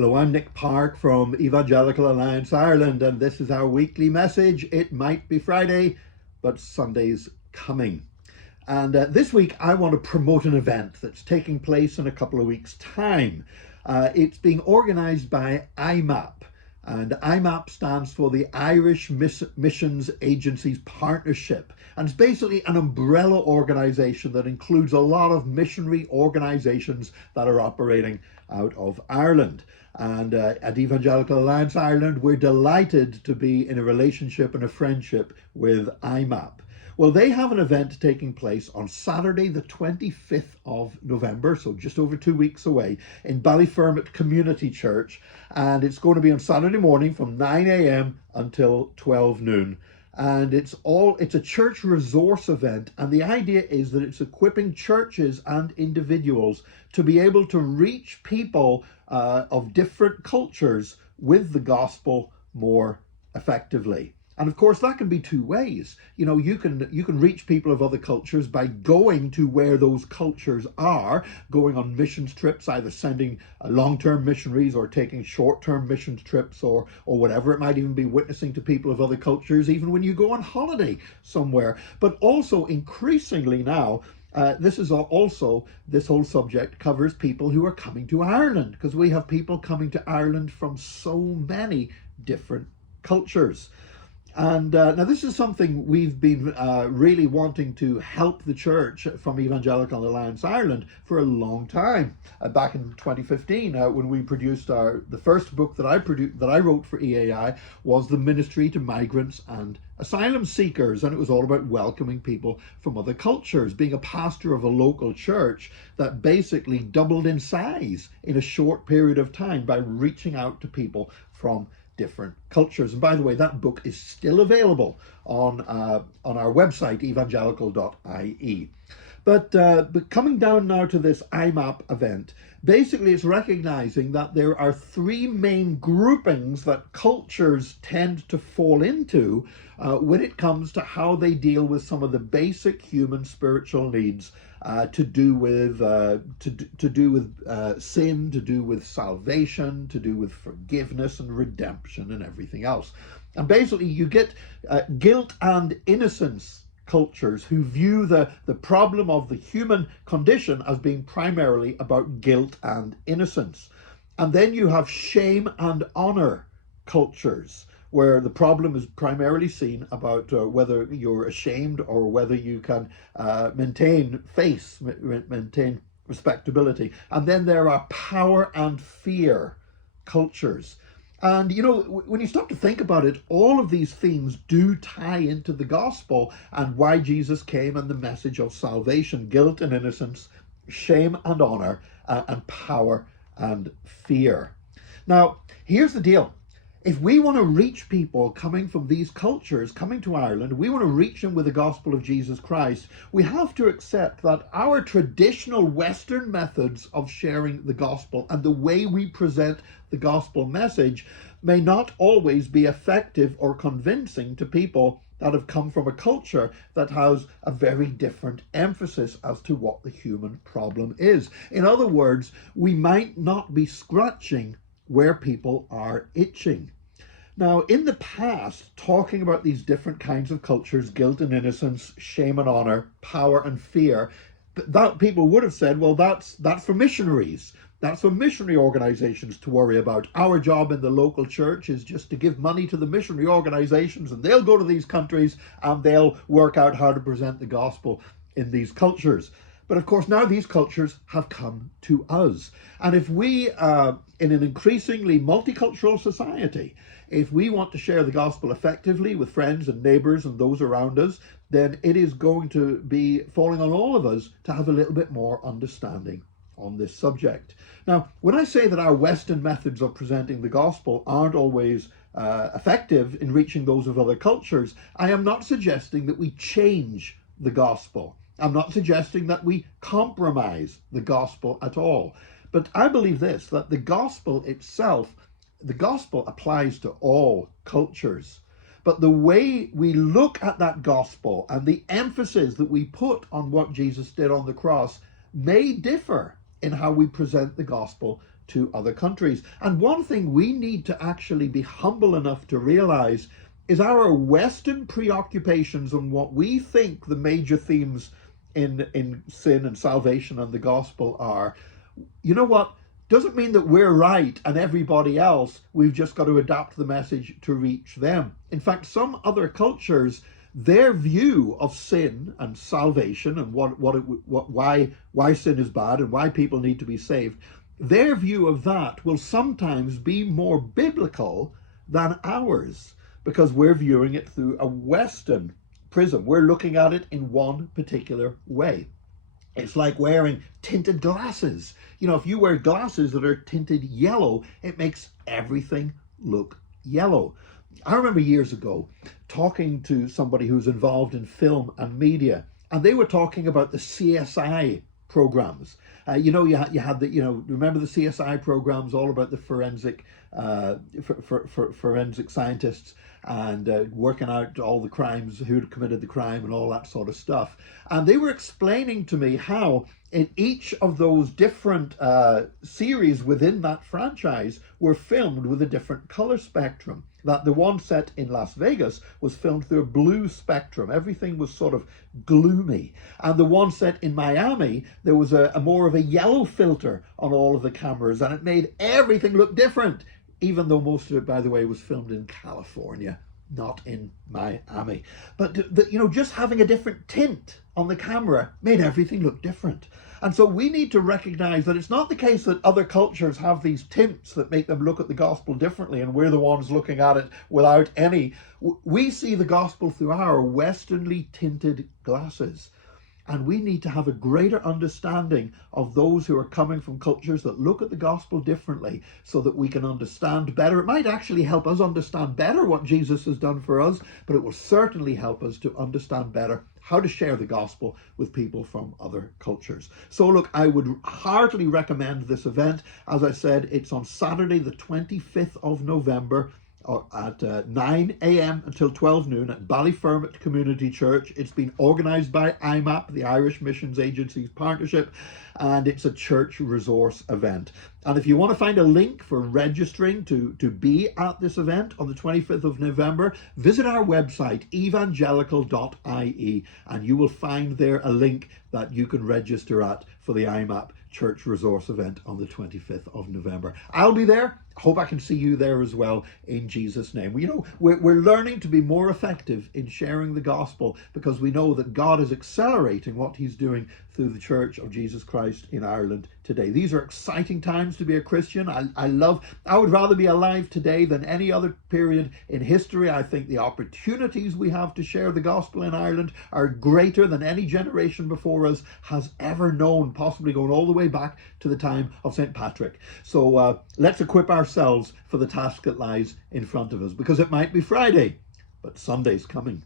Hello, I'm Nick Park from Evangelical Alliance Ireland, and this is our weekly message. It might be Friday, but Sunday's coming. And this week I want to promote an event that's taking place in a couple of weeks' time. It's being organised by iMAP, and iMAP stands for the Irish Missions Agencies Partnership. And it's basically an umbrella organisation that includes a lot of missionary organisations that are operating out of Ireland. And at Evangelical Alliance Ireland, we're delighted to be in a relationship and a friendship with iMAP. Well, they have an event taking place on Saturday, the 25th of November, so just over 2 weeks away, in Ballyfermot Community Church. And it's going to be on Saturday morning from 9 a.m. until 12 noon. And it's a church resource event. And the idea is that it's equipping churches and individuals to be able to reach people of different cultures with the gospel more effectively. And of course, that can be two ways. You know, you can reach people of other cultures by going to where those cultures are, going on missions trips, either sending long-term missionaries or taking short-term missions trips or whatever. It might even be witnessing to people of other cultures, even when you go on holiday somewhere. But also increasingly now, this whole subject covers people who are coming to Ireland, because we have people coming to Ireland from so many different cultures. And now this is something we've been really wanting to help the church from Evangelical Alliance Ireland for a long time. Back in 2015, when we produced the first book that I wrote for EAI was The Ministry to Migrants and Asylum Seekers, and it was all about welcoming people from other cultures, being a pastor of a local church that basically doubled in size in a short period of time by reaching out to people from different cultures. And by the way, that book is still available on our website, evangelical.ie. But coming down now to this iMAP event, basically it's recognizing that there are three main groupings that cultures tend to fall into when it comes to how they deal with some of the basic human spiritual needs to do with sin, to do with salvation, to do with forgiveness and redemption and everything else. And basically you get guilt and innocence cultures who view the problem of the human condition as being primarily about guilt and innocence. And then you have shame and honor cultures, where the problem is primarily seen about whether you're ashamed or whether you can maintain faith, maintain respectability. And then there are power and fear cultures. And, you know, when you start to think about it, all of these themes do tie into the gospel and why Jesus came and the message of salvation: guilt and innocence, shame and honor, and power and fear. Now, here's the deal. If we want to reach people coming from these cultures, coming to Ireland, we want to reach them with the gospel of Jesus Christ, we have to accept that our traditional Western methods of sharing the gospel and the way we present the gospel message may not always be effective or convincing to people that have come from a culture that has a very different emphasis as to what the human problem is. In other words, we might not be scratching where people are itching. Now, in the past, talking about these different kinds of cultures, guilt and innocence, shame and honor, power and fear, that people would have said, well, that's for missionaries. That's for missionary organizations to worry about. Our job in the local church is just to give money to the missionary organizations, and they'll go to these countries and they'll work out how to present the gospel in these cultures. But of course, now these cultures have come to us. And if we, in an increasingly multicultural society, if we want to share the gospel effectively with friends and neighbors and those around us, then it is going to be falling on all of us to have a little bit more understanding on this subject. Now, when I say that our Western methods of presenting the gospel aren't always effective in reaching those of other cultures, I am not suggesting that we change the gospel. I'm not suggesting that we compromise the gospel at all. But I believe this, that the gospel itself, the gospel applies to all cultures. But the way we look at that gospel and the emphasis that we put on what Jesus did on the cross may differ in how we present the gospel to other countries. And one thing we need to actually be humble enough to realize is our Western preoccupations on what we think the major themes in sin and salvation and the gospel are. You know what? Doesn't mean that we're right and everybody else, we've just got to adapt the message to reach them. In fact, some other cultures, their view of sin and salvation and why sin is bad and why people need to be saved, their view of that will sometimes be more biblical than ours, because we're viewing it through a Western prism. We're looking at it in one particular way. It's like wearing tinted glasses. You know, if you wear glasses that are tinted yellow, it makes everything look yellow. I remember years ago talking to somebody who's involved in film and media, and they were talking about the CSI programs. You had the, remember the CSI programs, all about the forensic forensic scientists and working out all the crimes, who had committed the crime and all that sort of stuff. And they were explaining to me how in each of those different series within that franchise were filmed with a different color spectrum. That the one set in Las Vegas was filmed through a blue spectrum. Everything was sort of gloomy. And the one set in Miami, there was a more of a yellow filter on all of the cameras, and it made everything look different, even though most of it, by the way, was filmed in California, not in Miami. But just having a different tint on the camera made everything look different. And so we need to recognize that it's not the case that other cultures have these tints that make them look at the gospel differently and we're the ones looking at it without any. We see the gospel through our westernly tinted glasses. And we need to have a greater understanding of those who are coming from cultures that look at the gospel differently, so that we can understand better. It might actually help us understand better what Jesus has done for us, but it will certainly help us to understand better how to share the gospel with people from other cultures. So look, I would heartily recommend this event. As I said, it's on Saturday, the 25th of November, at 9 a.m. until 12 noon at Ballyfermot Community Church. It's been organised by iMAP, the Irish Missions Agency's partnership, and it's a church resource event. And if you want to find a link for registering to be at this event on the 25th of November, visit our website, evangelical.ie, and you will find there a link that you can register at for the iMAP church resource event on the 25th of November. I'll be there. Hope I can see you there as well, in Jesus' name. We're learning to be more effective in sharing the gospel, because we know that God is accelerating what he's doing through the Church of Jesus Christ in Ireland today. These are exciting times to be a Christian. I would rather be alive today than any other period in history. I think the opportunities we have to share the gospel in Ireland are greater than any generation before us has ever known, possibly going all the way back to the time of St. Patrick. So let's equip ourselves for the task that lies in front of us, because it might be Friday, but Sunday's coming.